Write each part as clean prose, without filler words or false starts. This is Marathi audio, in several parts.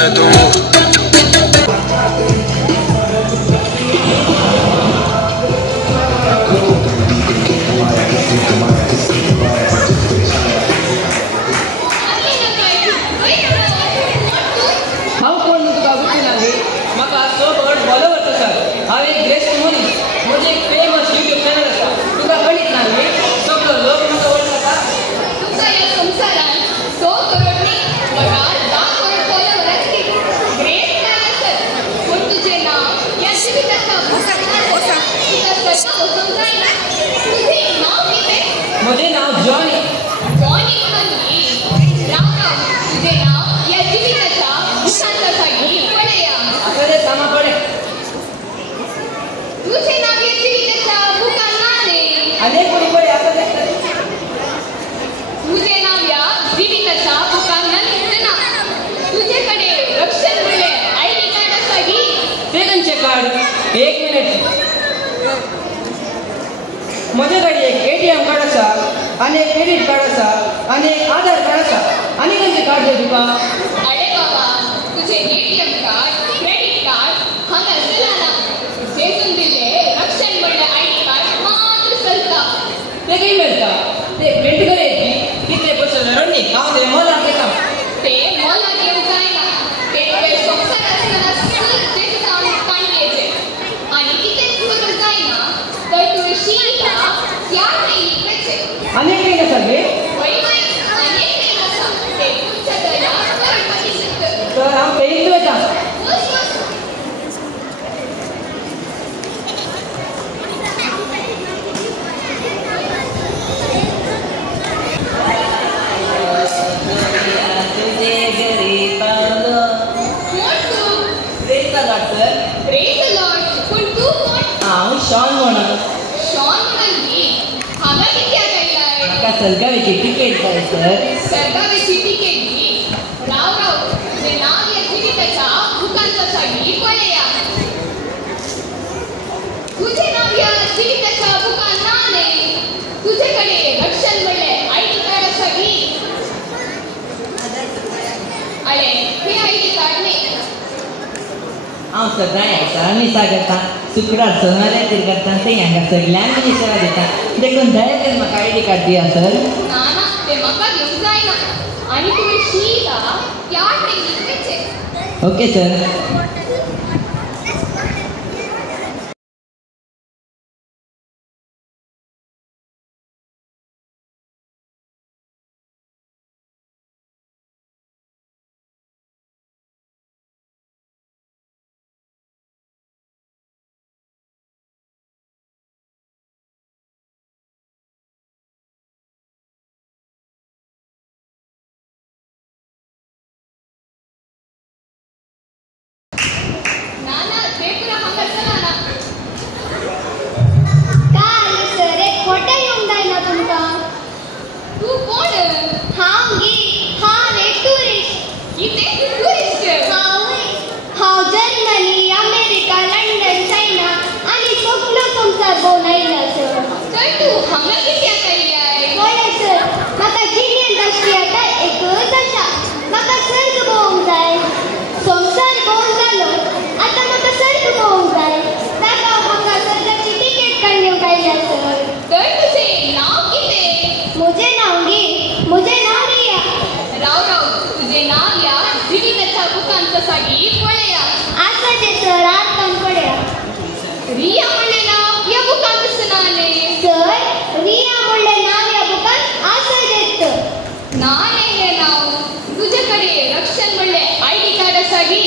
है तू। मुझे नाव जॉनी तुझे नाव या जीविताच्या भूषणासाठी पडेया आपले सामा पडे तुझे नाव या जीविताच्या भूषणाने अनेक कोणी पडे आता देखतात तुझे नाव या जीविताच्या भूषणाने ना तुझ्याकडे रक्षण मिळे आयडी कार्डासाठी ते त्यांचे कार्ड 1 मिनिट माझ्याकडे एक ATM कार्ड असा आणि एक क्रेडिट कार्ड असा आणि एक आधार कार्ड असा आणि कोणते कार्ड दे तुका अरे बाबा तुझे ATM कार्ड क्रेडिट कार्ड हांगा चलाना जेसून दिले रक्षण मिळे आयडी कार्ड मात्र चलता ते काही मिळता ते प्रिंट करायची किती पैसे रडणी काम दे मला घेता ते मला घेऊन जायना ते संसार असताना सहज जे काम काढायचे आणि किती करून जायना तर तुळशीला या नाही इकडचे अनेक काही नसा घे वैवाई अनेक नाही नसा ते तुमच्या दया परमती सिद्ध तर हा पेन देता बस बस तुझे घरी पावलो कोण तू रेता गाठर प्रेज द लॉर्ड पण तू कोण हांव शॉन म्हणून शॉन म्हणजे हांगा किती आलाय म्हाका सरकाराची तिकेट जाय सर सरकाराची तिकेट दी राव राव तुझे नाव या जीविताच्या भूकांतासाठी पळया तुझे नाव या जीविताच्या भूकांताने तुझ्याकडे रक्षण मिळले आयडी कार्डासाठी अरे हे आयडी कार्ड नाही हांव सदां येता आनी सांगता शुक्रार सोनाल्या तिरकता ते हांगा सगळ्यांक सेवा दिता देखून दया करून म्हाका आयडी कार्ड दिया सर ना ना ते म्हाका घेऊन जायना आणि तुम्ही शीला त्या ट्रेनिंग घेचे ओके सर नाना पेपर हांगा चलाना काय सर एक हॉटेल येऊन जायना तुमका तू कोण हांव एक टुरिस्ट किती टुरिस्ट हांव जर्मनी अमेरिका लंडन चायना आणि सगळं तुमचा बोन आयला सर तर तू हांगा किती आयलाय होय सर म्हाका जिनियन राष्ट्रीय आता एकच आशा म्हाका सर्ग भोवंक जाय संसार भोवंक जालो आता म्हाका सर्ग भोवंक जाय ताका म्हाका सर्गाची तिकेट काडून आयल्या सर तर तुझे नाव किती मुझे नाव रिया राव राव तुझे नाव या जीविताच्या भूकांतासाठी पळया आता जे सर आज पण पड्या रिया म्हणले नाव या भूकांतसनाने सर रिया म्हणले नाव या बुकान असं देत नाने हे नाव तुझ्याकडे रक्षण म्हणले आयडी कार्डासाठी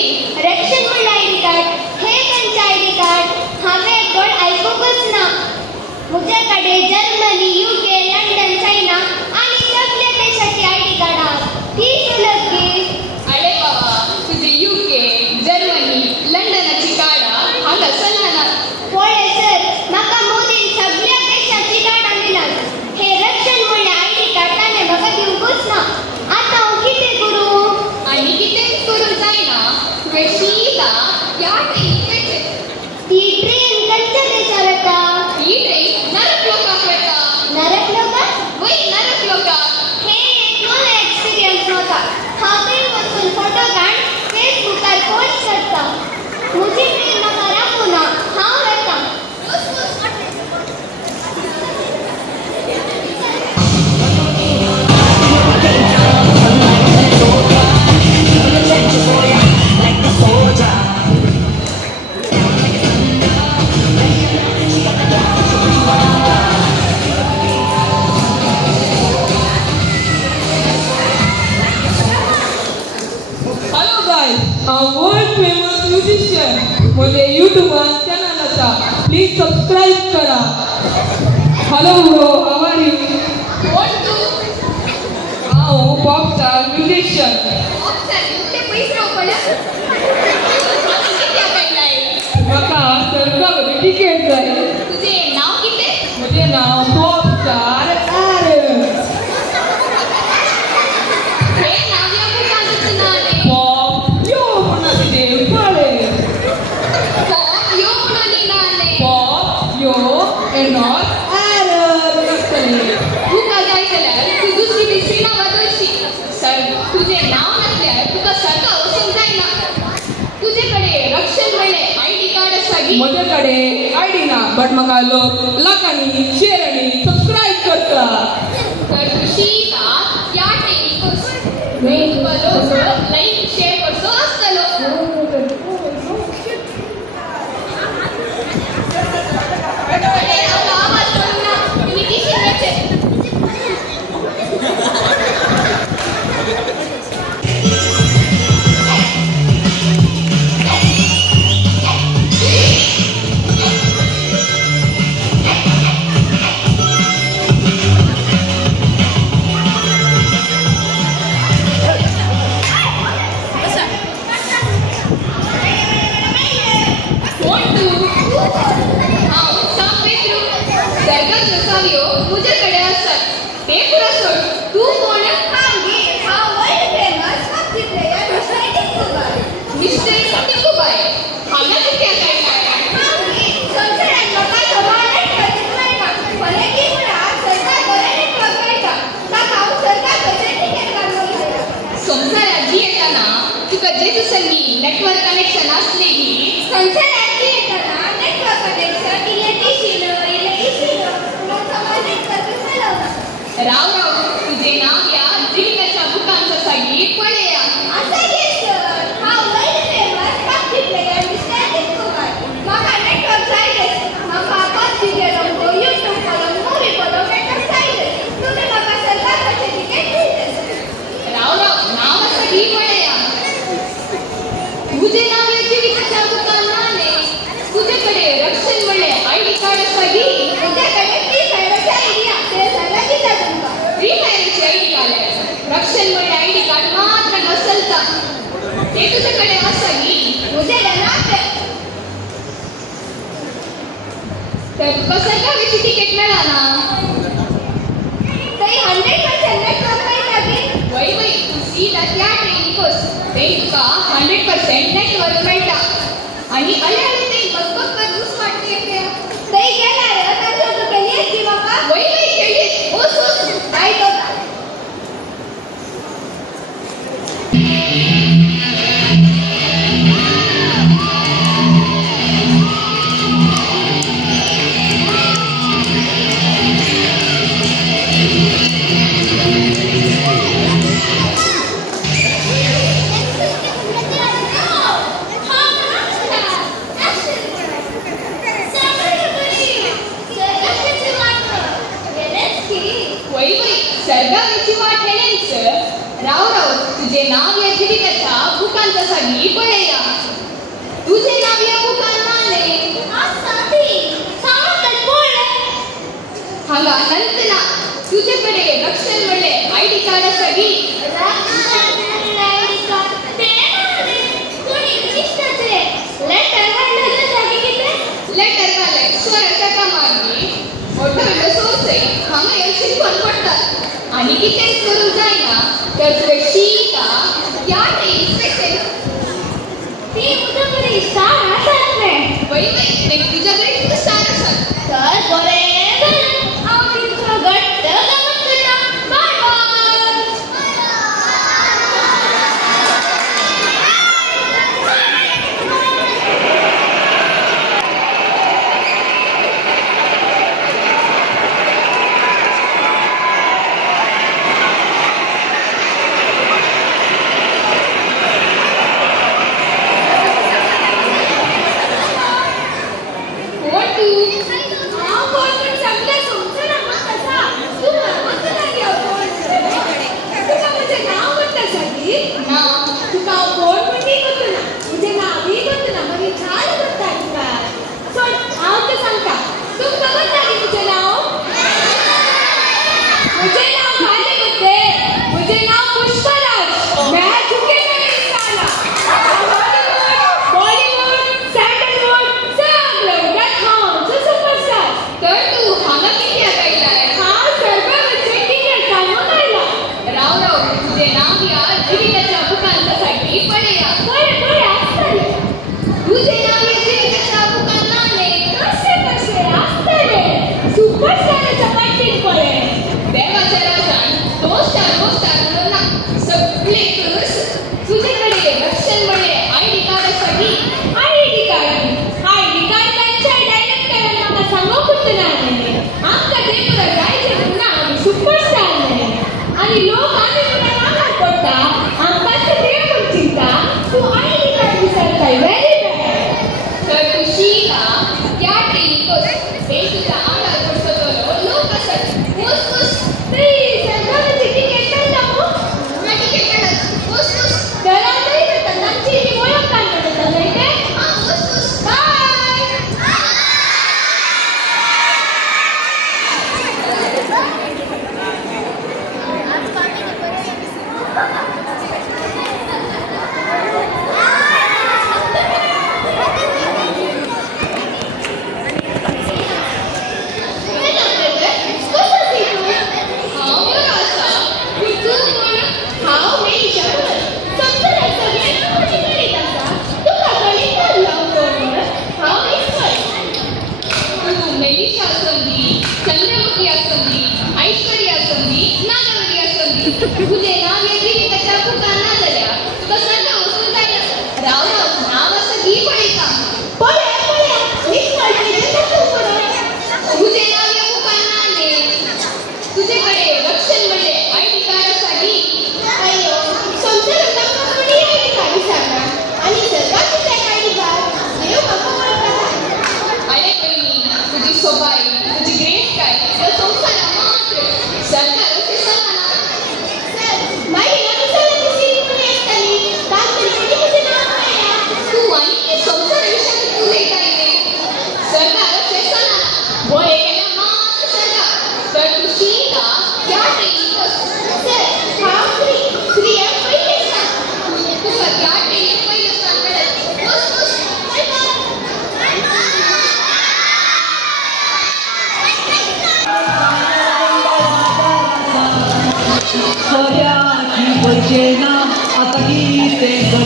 रक्षण म्हणलं आयडी कार्ड हे त्यांचे आयडी कार्ड हांवें कोण आयकूंकच ना मुझ्याकडे जर्मनी UK लंडन चायना आणि सगळ्या देशाची आयडी कार्ड आहात ती सुलभ घे अरे बाबा तुझे UK जर्मनी लंडनाची कार्डा हांगा चलाना पळय सर म्हाका मोदीन सगळ्या देशाची कार्डां दिल्यात हे रक्षण म्हणले आयडी कार्ड ताणें म्हाका दिवंकच ना आता हांव कितें करूं आणि कितेच करून जायना तुवें शीला या ट्रेनीचे ती ट्रेन खंयच्या देशार वता ही ट्रेन नरक लोकांक वता नरक लोकां वय नरक लोकांक हे एक मला एक्सपिरियन्स नव्हता हांव थंय वचून photo card Facebook guys, a world famous musician. मुझे YouTube चॅनल आसा. Please subscribe करा. Hello bro, how are you? कोण तू? हांव pop star musician. ते पैसे पडले किती पेडलाय? म्हाका सरकाराची तिकेट जाय. तुझे नाव किती? म्हजें नाव pop star Aaron. हे नाव या बुकांचं नाव आहे. Pop yo म्हणून ते पळे. पॉप यो म्हणून नाव आहे. Pop yo and not Aaron असतले. तुका जाय जाल्यार तू दुसरी बिसरी नांवां दवरशी. सर तुझे नाव नसल्यार तुका सरका वचूंक जायना. तुजे कडेन रक्षण म्हणलें आयडी कार्ड आसा गी? म्हजे कडेन आयडी ना बट म्हाका लोक लाखांनी शेअरांनी सबस्क्राईब करता. तर तू शिका त्या टेक्निकल लोक लाईक शेअर करचो आसतलो. आवाज करूना तुम्ही ती शिकायचे. नेटवर्क कनेक्शन असले की संसाराची येताना नेटवर्क कनेक्शन इलेक्ट्रिशियन राव राव तुझे नाव या जीविकाच्या बुकांचं सगळी पळया. असं घे सर. हा world famous PUBG player mister Discover. म्हाका नेटवर्क जाय. म्हाका पबजी गेलो यूट्यूब करून मूवी पळोवंक नेटवर्क जाय. तुम्ही म्हाका सरकारचे तिकेट दिले. राव राव नाव सगळी पळया. तुझे नाव या जीविकाच्या बुकांना तुझ्याकडे रक्षण म्हणले आयडी कार्ड सगळी. तुझ्याकडे फ्री फायरची आयडी आहे. सगळं दिसतं तुमका. फ्री फायरची आयडी कार्ड रक्षण म्हणले आयडी कार्ड मात्र नसलता ते तुझ्याकडे असली. तुझे नाव तर तुका सरकारची तिकीट मिळाला. तरी 100% नेटवर्क नाही. वय वय तू सीधा त्या ट्रेनिंगच ते तुका 100% नेटवर्क मेळटा. आणि अरे ते बघ करूच वाटते ते. तरी गेला रे. आता तू केली असती बाबा. वय वय केली. ओस काय तो सरगावीची वाट हेलेंच. राव राव तुझे नाव या जीविकाच्या बुकांचा सगळी पळया. तुझे नाव या बुकांना हांगा नंतना तुझ्याकडे रक्षण म्हणले आयडी कार्ड सगळी. लेटर घालाय स्वराच्या कामागी मोठं सोसय हांगा येऊन फोन पडतात. आणि कितेंच करूंक जायना तर तुवें शिका त्या स्पेशल ती तुझ्याकडे स्टार आसात रे. वय वय ते तुझ्याकडे किती स्टार आसात. तर बरें हांव तुमचो घट्ट गमत करता. Bye bye. कोण तू?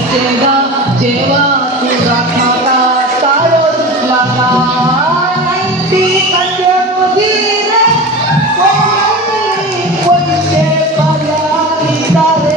पैसेदा जेव्हा तुझा खाता तारो दुखला ती कशोधी रे कोणी पैसे पगारी तारे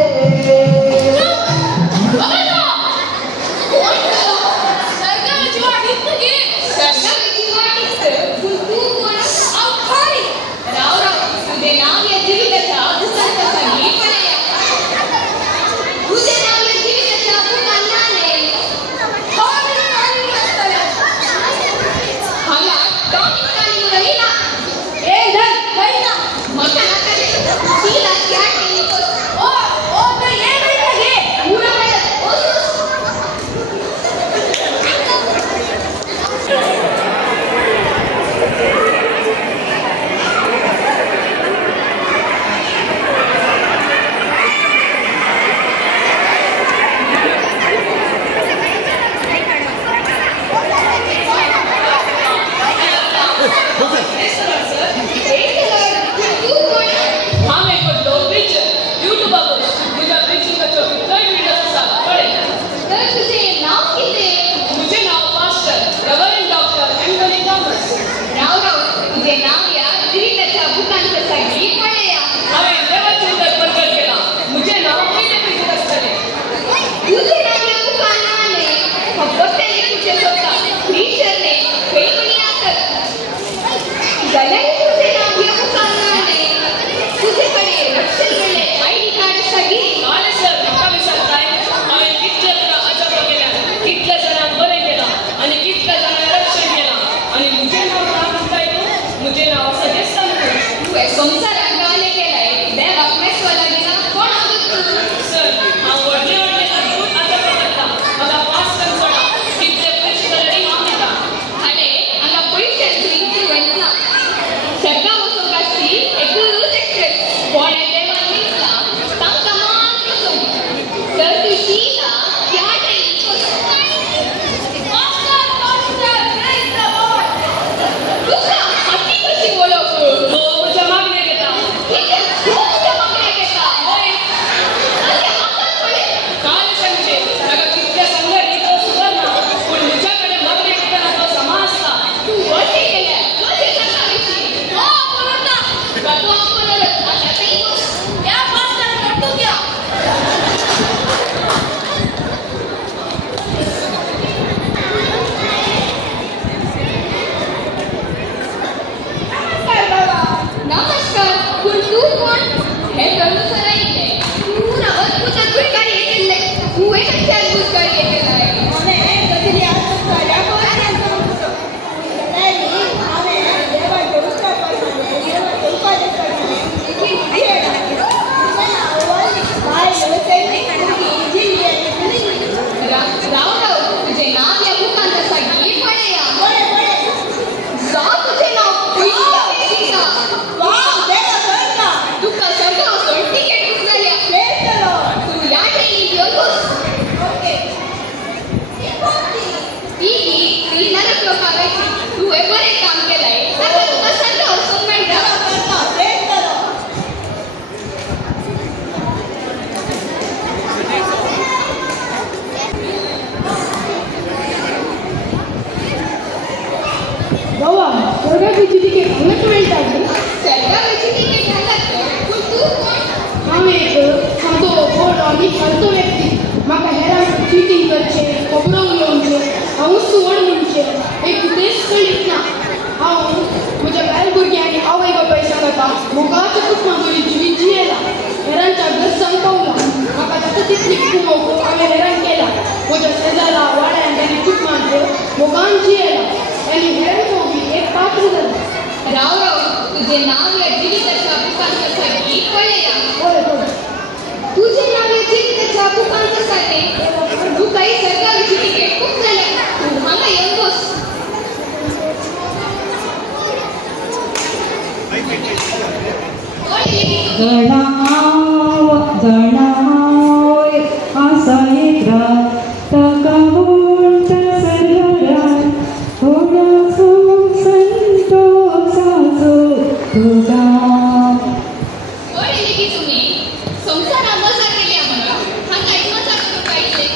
संसार मजा केली आम्हाला हा काही मजा करू पाहिजे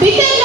भितर